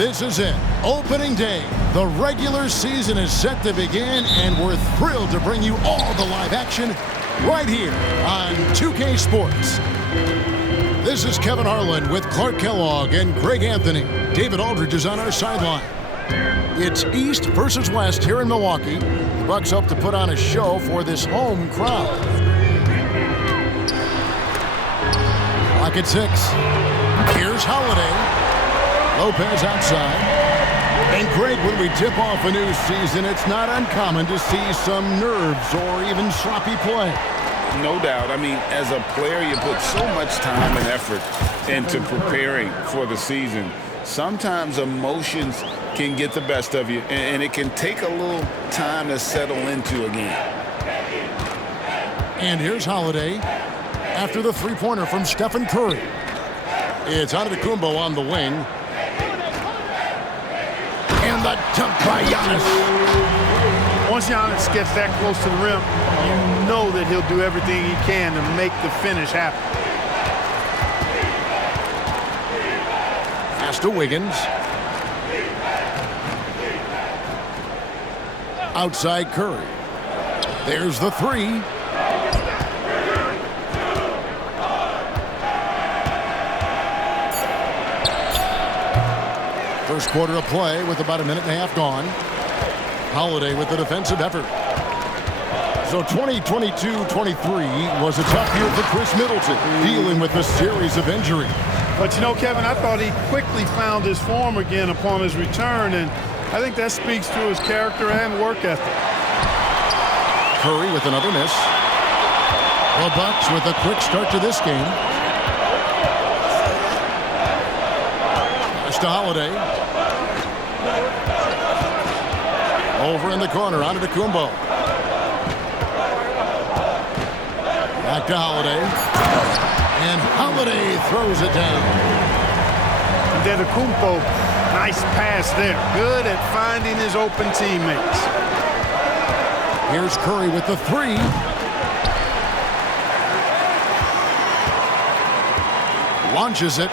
This is it. Opening day. The regular season is set to begin, and we're thrilled to bring you all the live action right here on 2K Sports. This is Kevin Harlan with Clark Kellogg and Greg Anthony. David Aldridge is on our sideline. It's East versus West here in Milwaukee. The Bucks hope to put on a show for this home crowd. Clock at 6. Here's Holiday. Lopez outside. And Greg, when we tip off a new season, it's not uncommon to see some nerves or even sloppy play. No doubt. I mean, as a player, you put so much time and effort into preparing for the season. Sometimes emotions can get the best of you, and it can take a little time to settle into again. And here's Holiday after the three-pointer from Stephen Curry. It's Antetokounmpo on the wing. And the dunk by Giannis. Once Giannis gets that close to the rim, you know that he'll do everything he can to make the finish happen. Pass to Wiggins. Outside Curry. There's the three. First quarter of play with about a minute and a half gone. Holiday with the defensive effort. So 2022-23 was a tough year for Chris Middleton, dealing with a series of injuries. But you know, Kevin, I thought he quickly found his form again upon his return, and I think that speaks to his character and work ethic. Curry with another miss. The Bucks with a quick start to this game. Pass to Holiday. Over in the corner, Antetokounmpo. Back to Holiday. And Holiday throws it down. Antetokounmpo, nice pass there. Good at finding his open teammates. Here's Curry with the three. Launches it.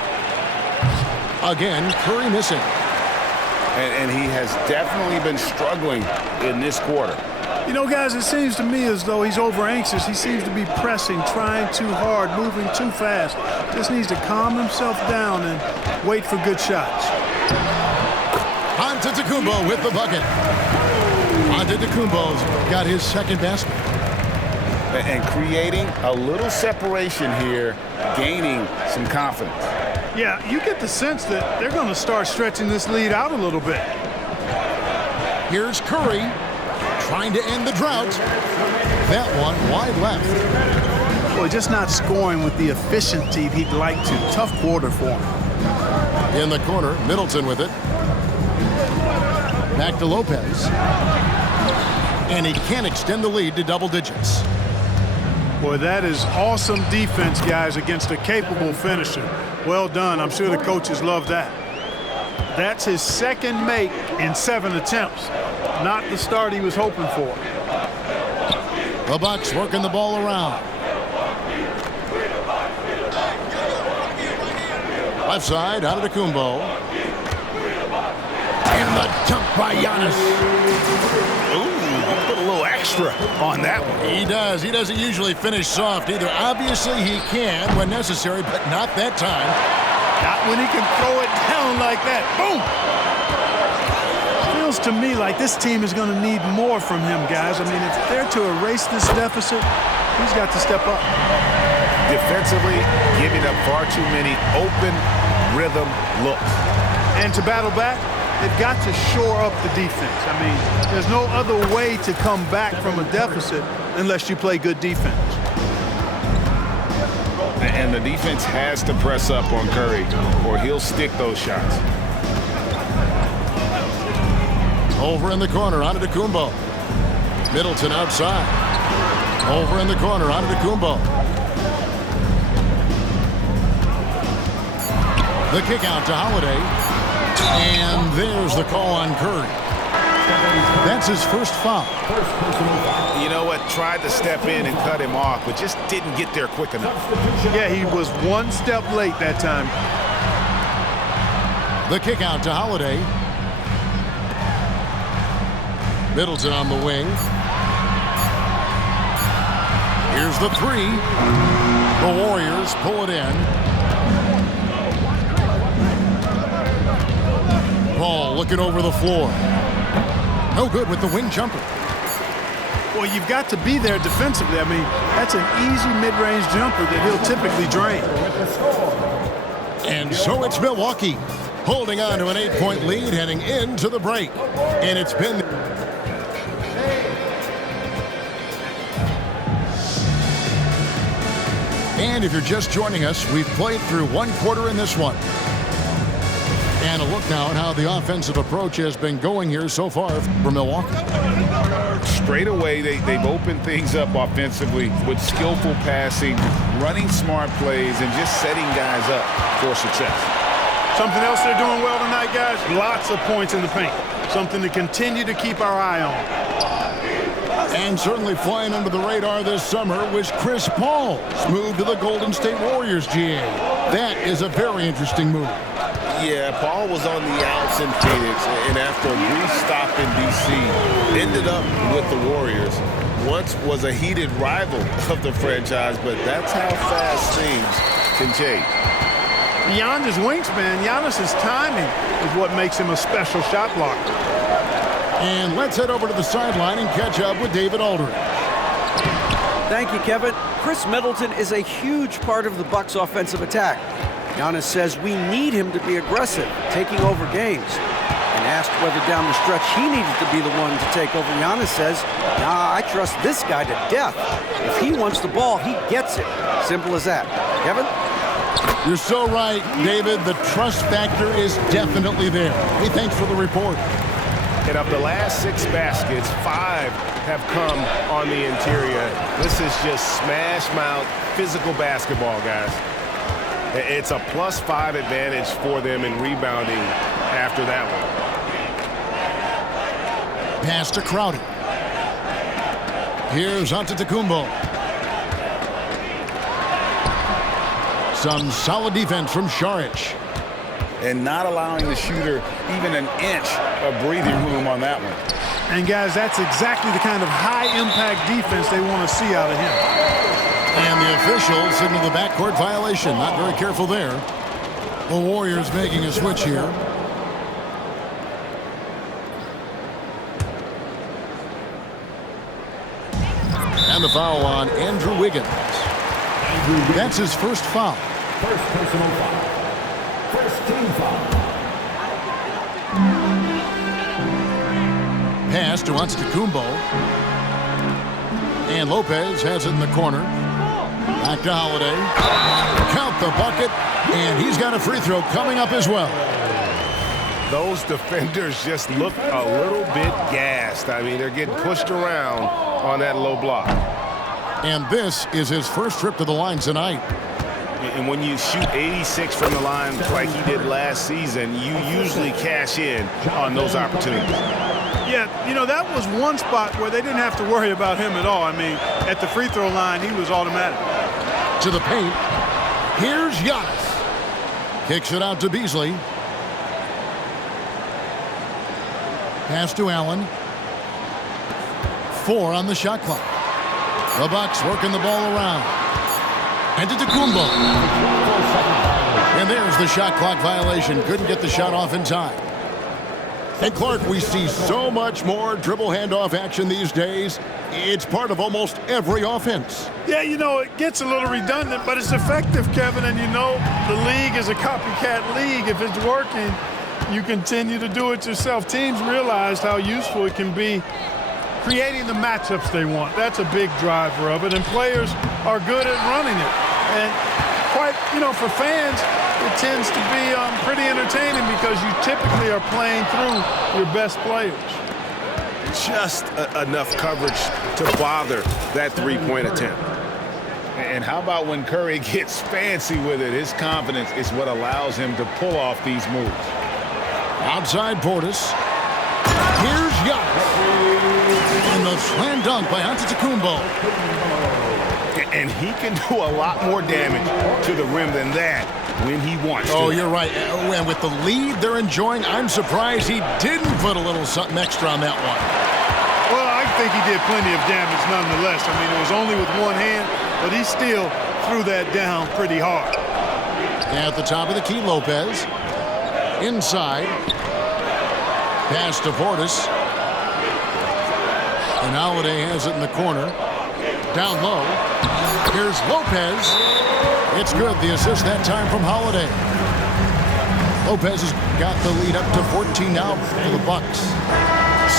Again, Curry missing. And he has definitely been struggling in this quarter. You know, guys, it seems to me as though he's over anxious. He seems to be pressing, trying too hard, moving too fast. Just needs to calm himself down and wait for good shots. Antetokounmpo with the bucket. Antetokounmpo's got his second basket. And creating a little separation here, gaining some confidence. Yeah, you get the sense that they're going to start stretching this lead out a little bit. Here's Curry trying to end the drought. That one wide left. Boy, just not scoring with the efficiency he'd like to. Tough quarter for him. In the corner, Middleton with it. Back to Lopez. And he can't extend the lead to double digits. Boy, that is awesome defense, guys, against a capable finisher. Well done. I'm sure the coaches love that. That's his second make in 7 attempts. Not the start he was hoping for. The Bucks working the ball around. Left side, Antetokounmpo. And the dunk by Giannis. Put a little extra on that one. He does. He doesn't usually finish soft either. Obviously, he can when necessary, but not that time. Not when he can throw it down like that. Boom! Feels to me like this team is going to need more from him, guys. I mean, if they're to erase this deficit, he's got to step up. Defensively, giving up far too many open rhythm looks. And to battle back, they've got to shore up the defense. I mean, there's no other way to come back from a deficit unless you play good defense. And the defense has to press up on Curry, or he'll stick those shots. Over in the corner, Antetokounmpo. Middleton outside. Over in the corner, Antetokounmpo. The kick out to Holiday. And there's the call on Curry. That's his first foul. You know what? Tried to step in and cut him off, but just didn't get there quick enough. Yeah, he was one step late that time. The kick out to Holiday. Middleton on the wing. Here's the three. The Warriors pull it in. Paul looking over the floor. No good with the wing jumper. Well, you've got to be there defensively. I mean, that's an easy mid-range jumper that he'll typically drain. And so it's Milwaukee holding on to an 8-point lead heading into the break. And it's been... And if you're just joining us, we've played through one quarter in this one. And a look now at how the offensive approach has been going here so far for Milwaukee. Straight away, they've opened things up offensively with skillful passing, running smart plays, and just setting guys up for success. Something else they're doing well tonight, guys, lots of points in the paint. Something to continue to keep our eye on. And certainly flying under the radar this summer was Chris Paul's move to the Golden State Warriors, GA. That is a very interesting move. Yeah, Paul was on the outs in Phoenix, and after a brief stop in D.C., ended up with the Warriors. Once was a heated rival of the franchise, but that's how fast things can change. Beyond his wingspan, Giannis's timing is what makes him a special shot blocker. And let's head over to the sideline and catch up with David Aldridge. Thank you, Kevin. Chris Middleton is a huge part of the Bucks' offensive attack. Giannis says we need him to be aggressive, taking over games. And asked whether down the stretch he needed to be the one to take over, Giannis says, nah, I trust this guy to death. If he wants the ball, he gets it. Simple as that. Kevin? You're so right, David. The trust factor is definitely there. Hey, thanks for the report. And of the last 6 baskets, 5 have come on the interior. This is just smash mouth, physical basketball, guys. It's a +5 advantage for them in rebounding after that one. Pass to Crowder. Here's Antetokounmpo. Some solid defense from Šarić. And not allowing the shooter even an inch of breathing room on that one. And, guys, that's exactly the kind of high-impact defense they want to see out of him. And the official signaled the backcourt violation. Not very careful there. The Warriors making a switch here. And the foul on Andrew Wiggins. That's his first foul. First personal foul. First team foul. Pass to Antetokounmpo. And Lopez has it in the corner. Back to Holiday. Count the bucket. And he's got a free throw coming up as well. Those defenders just look a little bit gassed. I mean, they're getting pushed around on that low block. And this is his first trip to the line tonight. And when you shoot 86 from the line like he did last season, you usually cash in on those opportunities. Yeah, you know, that was one spot where they didn't have to worry about him at all. I mean, at the free throw line, he was automatic. To the paint. Here's Giannis. Kicks it out to Beasley. Pass to Allen. 4 on the shot clock. The Bucks working the ball around. And to Antetokounmpo. And there's the shot clock violation. Couldn't get the shot off in time. And Clark, we see so much more dribble handoff action these days. It's part of almost every offense. Yeah, you know, it gets a little redundant, but it's effective, Kevin. And you know, the league is a copycat league. If it's working, you continue to do it yourself. Teams realized how useful it can be creating the matchups they want. That's a big driver of it, and players are good at running it. And quite, you know, for fans, it tends to be pretty entertaining because you typically are playing through your best players. Just enough coverage to bother that three-point attempt. And how about when Curry gets fancy with it? His confidence is what allows him to pull off these moves. Outside Portis. Here's Giannis. And the slam dunk by Antetokounmpo. And he can do a lot more damage to the rim than that when he wants to. Oh, you're right. And with the lead they're enjoying, I'm surprised he didn't put a little something extra on that one. Well, I think he did plenty of damage nonetheless. I mean, it was only with one hand, but he still threw that down pretty hard. At the top of the key, Lopez. Inside. Pass to Portis. And Holiday has it in the corner. Down low. Here's Lopez. It's good. The assist that time from Holiday. Lopez has got the lead up to 14 now for the Bucks.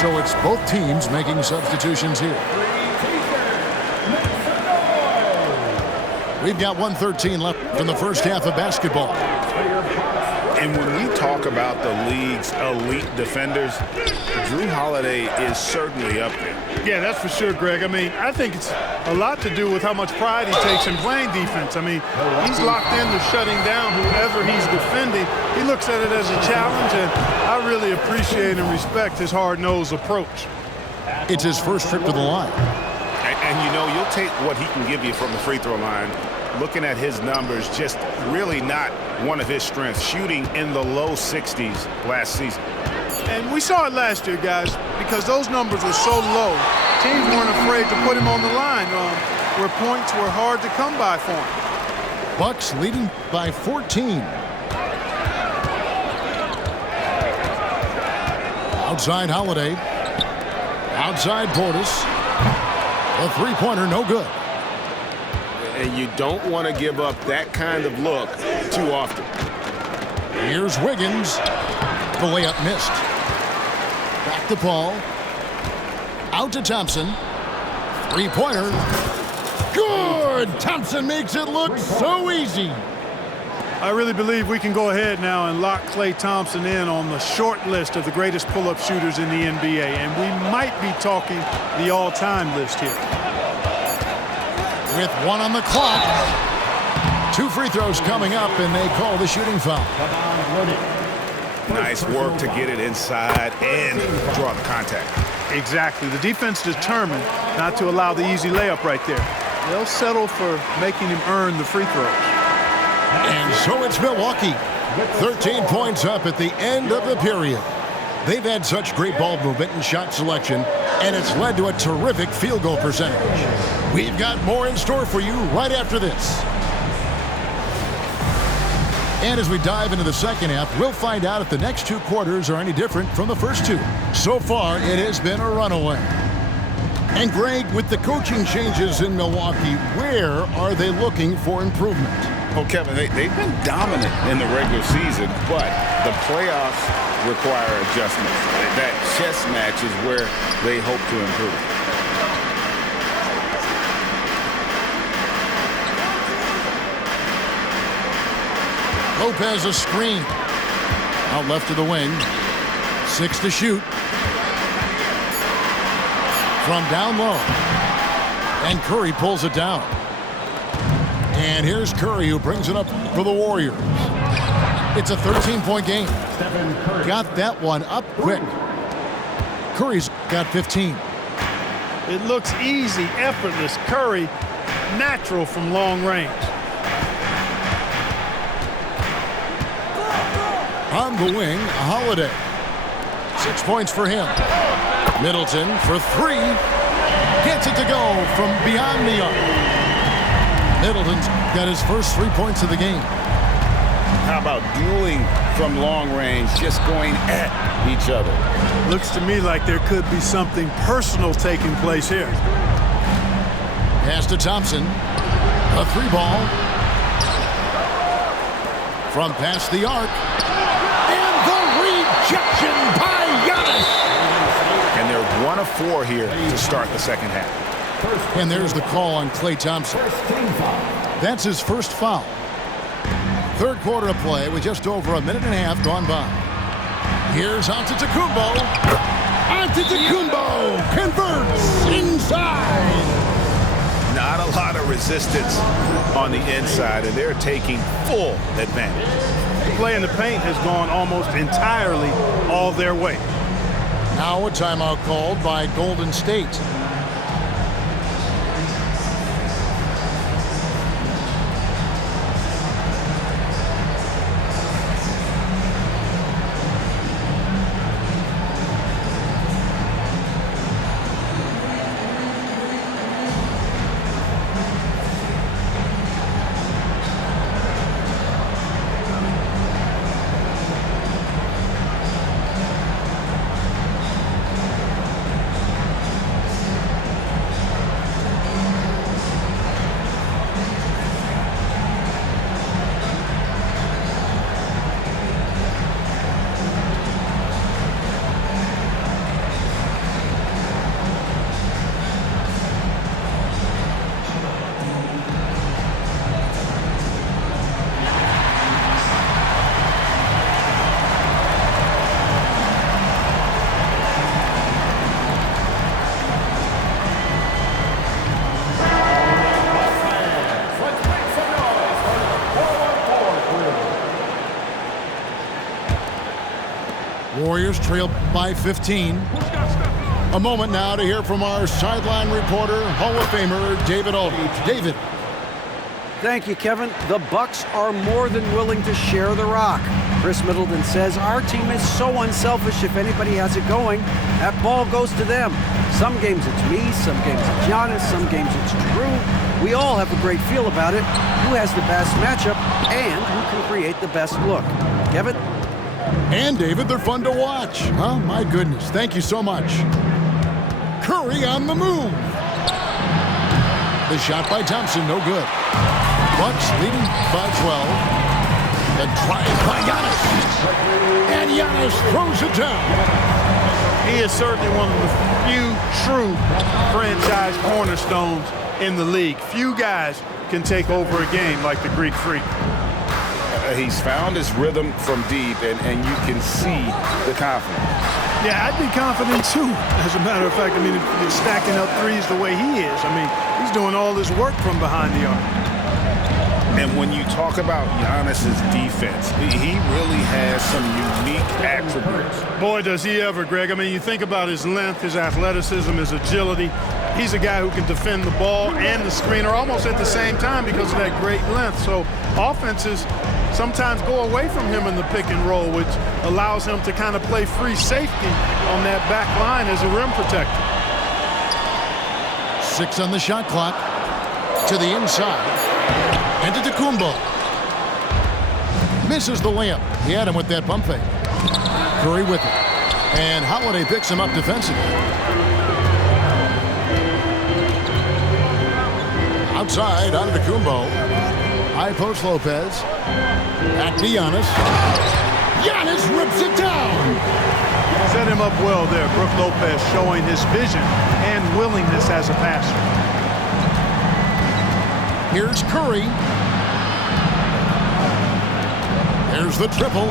So it's both teams making substitutions here. We've got 1:13 left in the first half of basketball. And when we talk about the league's elite defenders, Drew Holiday is certainly up there. Yeah, that's for sure, Greg. I mean, I think it's a lot to do with how much pride he takes in playing defense. I mean, he's locked into shutting down whoever he's defending. He looks at it as a challenge, and I really appreciate and respect his hard-nosed approach. It's his first trip to the line. And you know, you'll take what he can give you from the free throw line. Looking at his numbers, just really not one of his strengths. Shooting in the low 60s last season. And we saw it last year, guys, because those numbers were so low. Teams weren't afraid to put him on the line where points were hard to come by for him. Bucks leading by 14. Outside Holiday. Outside Portis. A three-pointer, no good. And you don't want to give up that kind of look too often. Here's Wiggins. The layup missed. Back to Paul. Out to Thompson. Three-pointer. Good! Thompson makes it look so easy. I really believe we can go ahead now and lock Klay Thompson in on the short list of the greatest pull-up shooters in the NBA. And we might be talking the all-time list here. With one on the clock. 2 free throws coming up, and they call the shooting foul. Nice work to get it inside and draw the contact. Exactly. The defense determined not to allow the easy layup right there. They'll settle for making him earn the free throws. And so it's Milwaukee. 13 points up at the end of the period. They've had such great ball movement and shot selection, and it's led to a terrific field goal percentage. We've got more in store for you right after this. And as we dive into the second half, we'll find out if the next 2 quarters are any different from the first 2. So far, it has been a runaway. And Greg, with the coaching changes in Milwaukee, where are they looking for improvement? Well, Kevin, they've been dominant in the regular season, but the playoffs require adjustments. That chess match is where they hope to improve. Lopez a screen. Out left of the wing. 6 to shoot. From down low. And Curry pulls it down. And here's Curry, who brings it up for the Warriors. It's a 13-point game. Got that one up quick. Curry's got 15. It looks easy, effortless. Curry, natural from long range. On the wing, Holiday. 6 points for him. Middleton for 3. Gets it to go from beyond the arc. Middleton's got his first 3 points of the game. How about dueling from long range, just going at each other? Looks to me like there could be something personal taking place here. Pass to Thompson. A 3-ball. From past the arc. And the rejection by Giannis. And they're 1 of 4 here to start the second half. And there's the call on Klay Thompson. That's his first foul. Third quarter of play with just over a minute and a half gone by. Here's Antetokounmpo. Antetokounmpo converts inside. Not a lot of resistance on the inside, and they're taking full advantage. Play in the paint has gone almost entirely all their way. Now a timeout called by Golden State. Warriors trail by 15. A moment now to hear from our sideline reporter, Hall of Famer David Aldridge. David. Thank you, Kevin. The Bucks are more than willing to share the rock. Chris Middleton says our team is so unselfish. If anybody has it going, that ball goes to them. Some games it's me, some games it's Giannis, some games it's Drew. We all have a great feel about it. Who has the best matchup and who can create the best look? Kevin? And David, they're fun to watch. Oh, my goodness. Thank you so much. Curry on the move. The shot by Thompson, no good. Bucks leading by 12. The drive by Giannis. And Giannis throws it down. He is certainly one of the few true franchise cornerstones in the league. Few guys can take over a game like the Greek Freak. He's found his rhythm from deep, and you can see the confidence. Yeah, I'd be confident too. As a matter of fact, I mean, if you're stacking up threes the way he is, I mean, he's doing all this work from behind the arc. And when you talk about Giannis's defense, he really has some unique attributes. Boy, does he ever, Greg. I mean, you think about his length, his athleticism, his agility. He's a guy who can defend the ball and the screener almost at the same time because of that great length. So offenses sometimes go away from him in the pick and roll, which allows him to kind of play free safety on that back line as a rim protector. 6 on the shot clock. To the inside. And to Kumbo. Misses the layup. He had him with that pump fake. Curry with it. And Holiday picks him up defensively. Outside, out of the Kumbo. High post Lopez. Back to Giannis. Giannis rips it down. Set him up well there. Brook Lopez showing his vision and willingness as a passer. Here's Curry. There's the triple.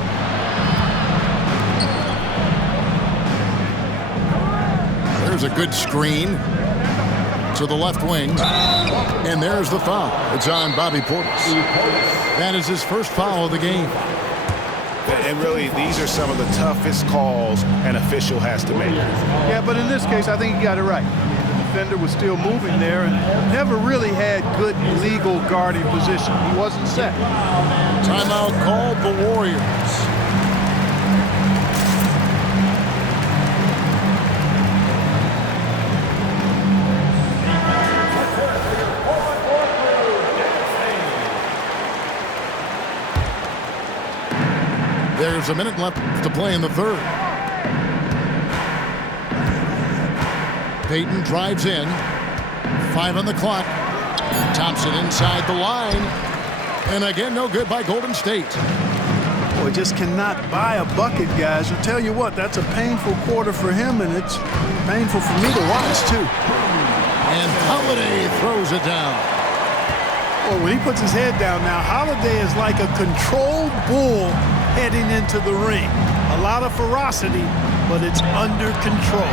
There's a good screen to the left wing. And there's the foul. It's on Bobby Portis. That is his first foul of the game. And really, these are some of the toughest calls an official has to make. Yeah, but in this case, I think he got it right. The defender was still moving there and never really had good legal guarding position. He wasn't set. Timeout called the Warriors. There's a minute left to play in the third. Payton drives in. 5 on the clock. Thompson inside the line. And again, no good by Golden State. Boy, just cannot buy a bucket, guys. I'll tell you what, that's a painful quarter for him, and it's painful for me to watch, too. And Holiday throws it down. Well, when he puts his head down now, Holiday is like a controlled bull heading into the ring. A lot of ferocity, but it's under control.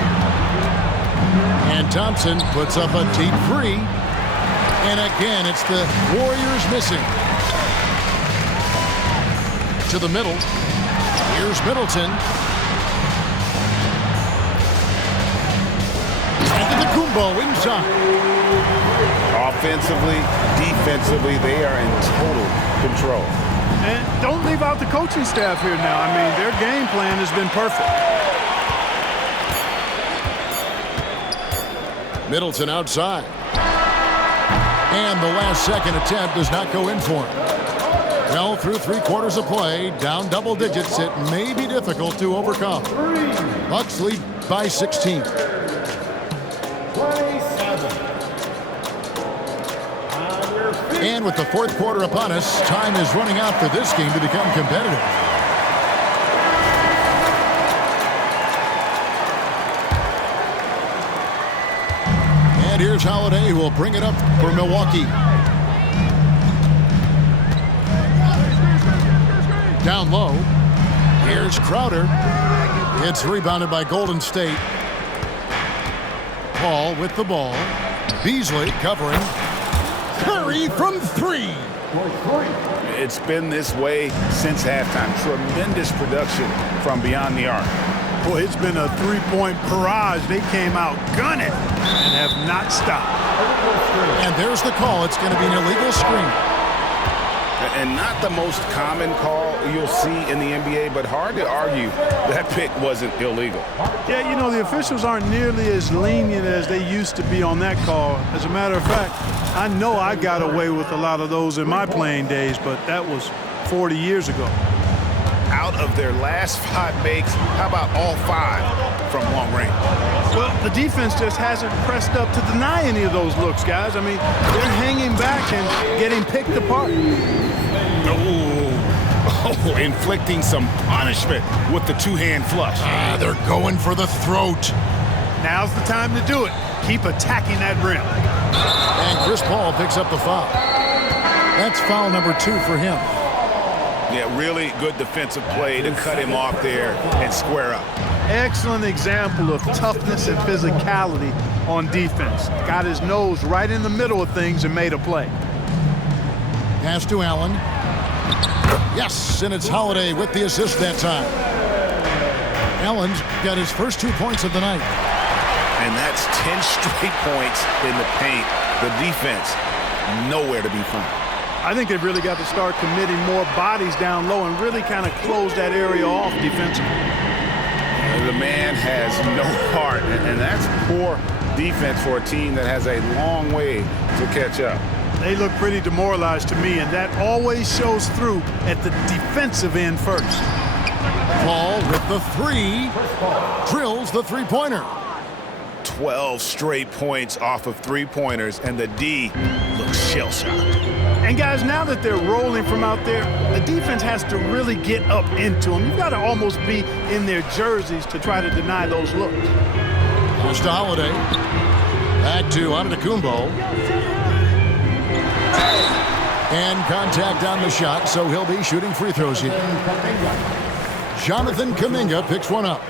And Thompson puts up a deep three. And again, it's the Warriors missing. To the middle. Here's Middleton. And to the Kumbo inside. Offensively, defensively, they are in total control. And don't leave out the coaching staff here now. I mean, their game plan has been perfect. Middleton outside. And the last second attempt does not go in for him. Well, through 3 quarters of play, down double digits, it may be difficult to overcome. Bucks lead by 16. 27. And with the fourth quarter upon us, time is running out for this game to become competitive. And here's Holiday, who will bring it up for Milwaukee. Down low. Here's Crowder. It's rebounded by Golden State. Paul with the ball. Beasley covering. Curry from 3. It's been this way since halftime. Tremendous production from beyond the arc. Boy, it's been a three-point barrage. They came out gunning and have not stopped. And there's the call. It's going to be an illegal screen. And not the most common call you'll see in the NBA, but hard to argue that pick wasn't illegal. Yeah, you know, the officials aren't nearly as lenient as they used to be on that call. As a matter of fact, I know I got away with a lot of those in my playing days, but that was 40 years ago. Out of their last 5 makes, how about all 5 from long range? Well, the defense just hasn't pressed up to deny any of those looks, guys. I mean, they're hanging back and getting picked apart. Oh, inflicting some punishment with the 2-hand flush. They're going for the throat. Now's the time to do it. Keep attacking that rim. And Chris Paul picks up the foul. That's foul number 2 for him. Yeah, really good defensive play to cut him off there and square up. Excellent example of toughness and physicality on defense. Got his nose right in the middle of things and made a play. Pass to Allen. Yes, and it's Holiday with the assist that time. Allen's got his first 2 points of the night. And that's 10 straight points in the paint. The defense, nowhere to be found. I think they've really got to start committing more bodies down low and really kind of close that area off defensively. The man has no heart, and that's poor defense for a team that has a long way to catch up. They look pretty demoralized to me, and that always shows through at the defensive end first. Paul with the 3, drills the three-pointer. 12 straight points off of 3-pointers, and the D looks shell-shocked. And guys, now that they're rolling from out there, the defense has to really get up into them. You've got to almost be in their jerseys to try to deny those looks. Pass to Holiday. Back to Antetokounmpo. And contact on the shot, so he'll be shooting free throws here. Jonathan Kuminga picks one up.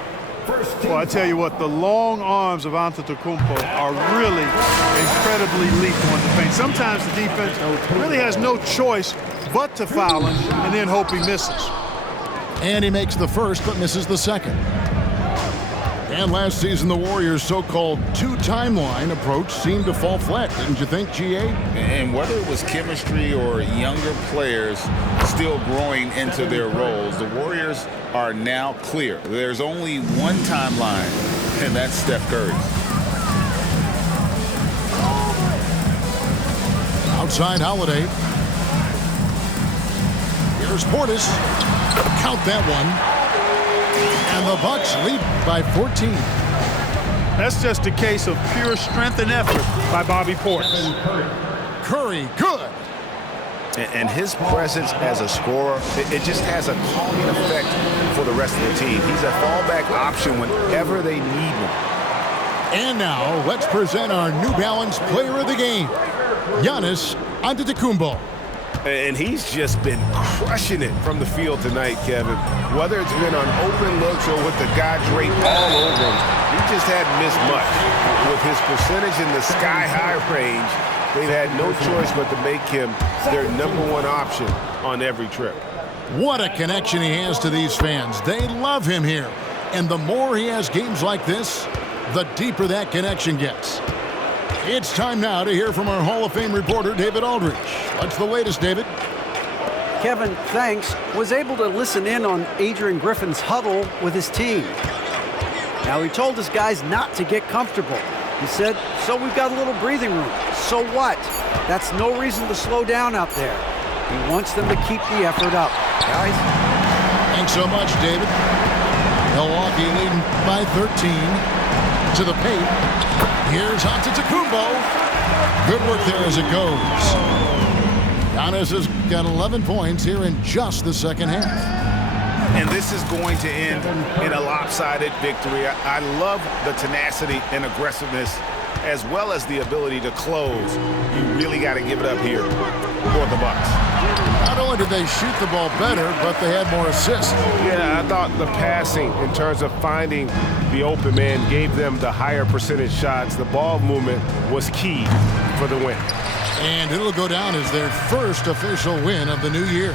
Well, I tell you what, the long arms of Antetokounmpo are really incredibly lethal in the paint. Sometimes the defense really has no choice but to foul him and then hope he misses. And he makes the first but misses the second. And last season, the Warriors' so-called 2-timeline approach seemed to fall flat, didn't you think, GA? And whether it was chemistry or younger players still growing into their roles, the Warriors are now clear. There's only one timeline, and that's Steph Curry. Outside Holiday. Here's Portis. Count that one. And the Bucks lead by 14. That's just a case of pure strength and effort by Bobby Portis. Curry, good. And his presence as a scorer, it just has a calming effect for the rest of the team. He's a fallback option whenever they need one. And now let's present our New Balance player of the game, Giannis Antetokounmpo. And he's just been crushing it from the field tonight, Kevin. Whether it's been on open looks or with the guy draped all over him, he just hadn't missed much. With his percentage in the sky-high range, they've had no choice but to make him their #1 option on every trip. What a connection he has to these fans. They love him here. And the more he has games like this, the deeper that connection gets. It's time now to hear from our Hall of Fame reporter, David Aldridge. What's the latest, David? Kevin, thanks, was able to listen in on Adrian Griffin's huddle with his team. Now, he told his guys not to get comfortable. He said, so we've got a little breathing room. So what? That's no reason to slow down out there. He wants them to keep the effort up. Guys? Thanks so much, David. Milwaukee leading by 13 to the paint. Here's Antetokounmpo. Good work there as it goes. Giannis has got 11 points here in just the second half. And this is going to end in a lopsided victory. I love the tenacity and aggressiveness as well as the ability to close. You really got to give it up here for the Bucks. Not only did they shoot the ball better, but they had more assists. Yeah, I thought the passing in terms of finding the open man gave them the higher percentage shots. The ball movement was key for the win. And it'll go down as their first official win of the new year.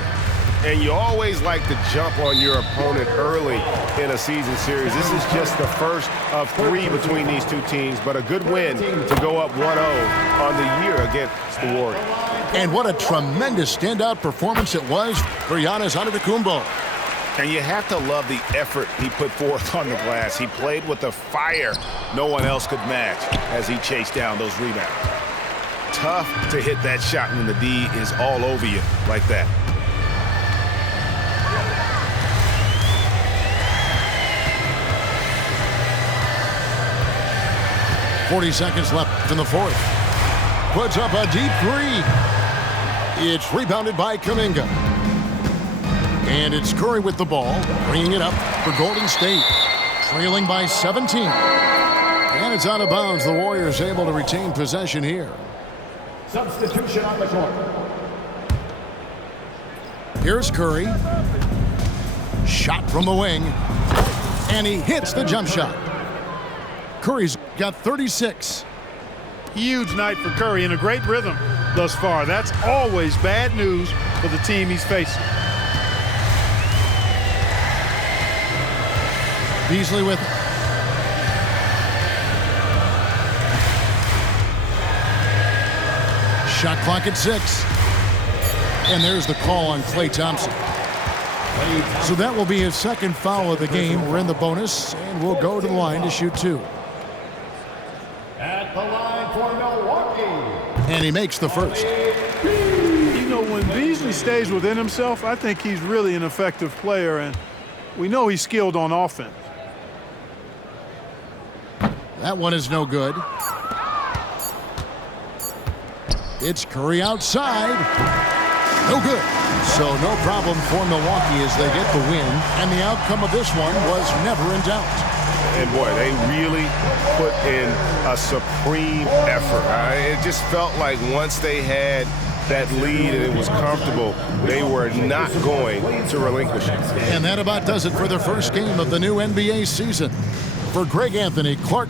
And you always like to jump on your opponent early in a season series. This is just the first of 3 between these two teams, but a good win to go up 1-0 on the year against the Warriors. And what a tremendous standout performance it was for Giannis Antetokounmpo. And you have to love the effort he put forth on the glass. He played with a fire no one else could match as he chased down those rebounds. Tough to hit that shot when the D is all over you like that. 40 seconds left in the fourth. Puts up a deep 3. It's rebounded by Kuminga. And it's Curry with the ball, bringing it up for Golden State, trailing by 17. And it's out of bounds. The Warriors able to retain possession here. Substitution on the court. Here's Curry. Shot from the wing. And he hits the jump shot. Curry's got 36. Huge night for Curry and a great rhythm thus far. That's always bad news for the team he's facing. Beasley with it. Shot clock at 6. And there's the call on Klay Thompson. So that will be his second foul of the game. We're in the bonus, and we'll go to the line to shoot 2. At the line for Milwaukee. And he makes the first. You know, when Beasley stays within himself, I think he's really an effective player, and we know he's skilled on offense. That one is no good. It's Curry outside. No good. So no problem for Milwaukee as they get the win. And the outcome of this one was never in doubt. And boy, they really put in a supreme effort. It just felt like once they had that lead and it was comfortable, they were not going to relinquish it. And that about does it for the first game of the new NBA season. For Greg Anthony, Clark